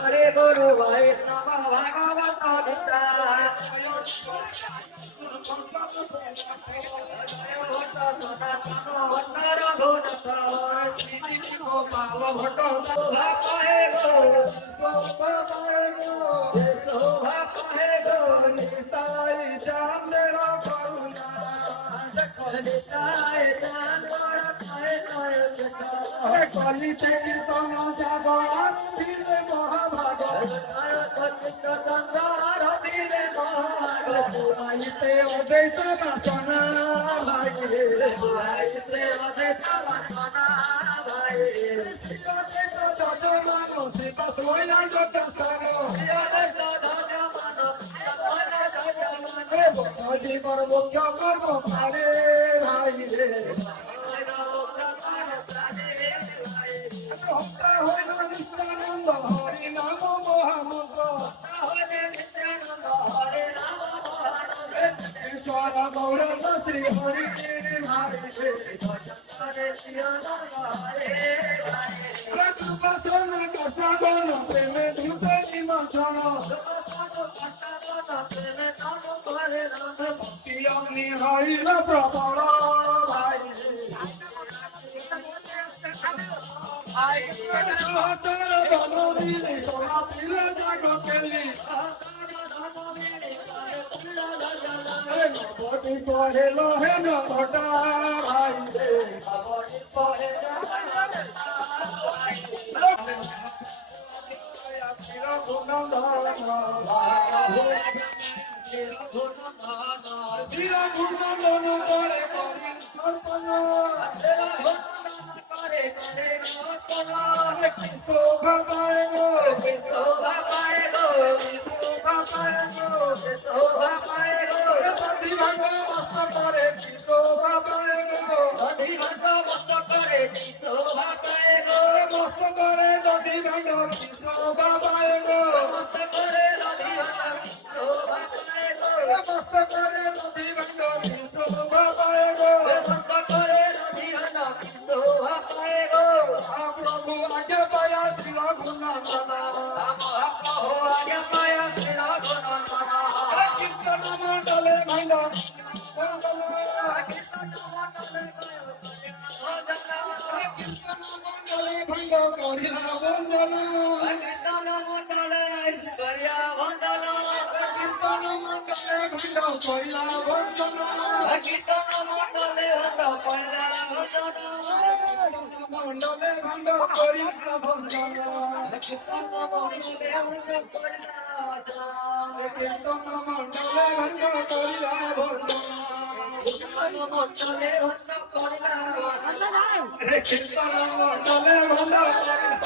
हरे गुरु वैष्णव भगवत गीता জীবন মুখ্য কর্ম পারে ভাই রে হইল নিত্যানন্দ হরি নাম মহামন্ত্র ঈশ্বর গৌর শ্রী হরি ভাই রে দুর্বাসন কষ্টাগণ প্রেমে দ্রুত নিমন্ত্রণ ভক্তি অগ্নি হরিল প্রবল ভাই পড়েল হেন ঘটা ভাই রে মন্ডলে ভণ্ড করিলা ভঞ্জন কীর্তন মন্ডলে ভণ্ড করিলা ভঞ্জন কীর্তন মন্ডলে ভণ্ড করিলা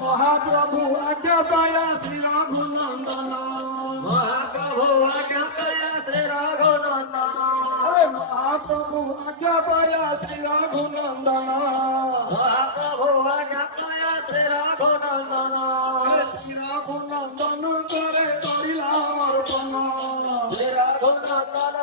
মহাপ্রভু আজ্ঞা পায়া শ্রী রঘুনন্দন মহাপ্রভু আজ্ঞা পায়া শ্রী রঘুনন্দন মহাপ্রভু আজ্ঞা পায়া শ্রী রঘুনন্দন মহাপ্রভু আজ্ঞা পায়া শ্রী রঘুনন্দন শ্রী রঘুনন্দন করে করিলাম অর্পণ শ্রী রঘুনন্দন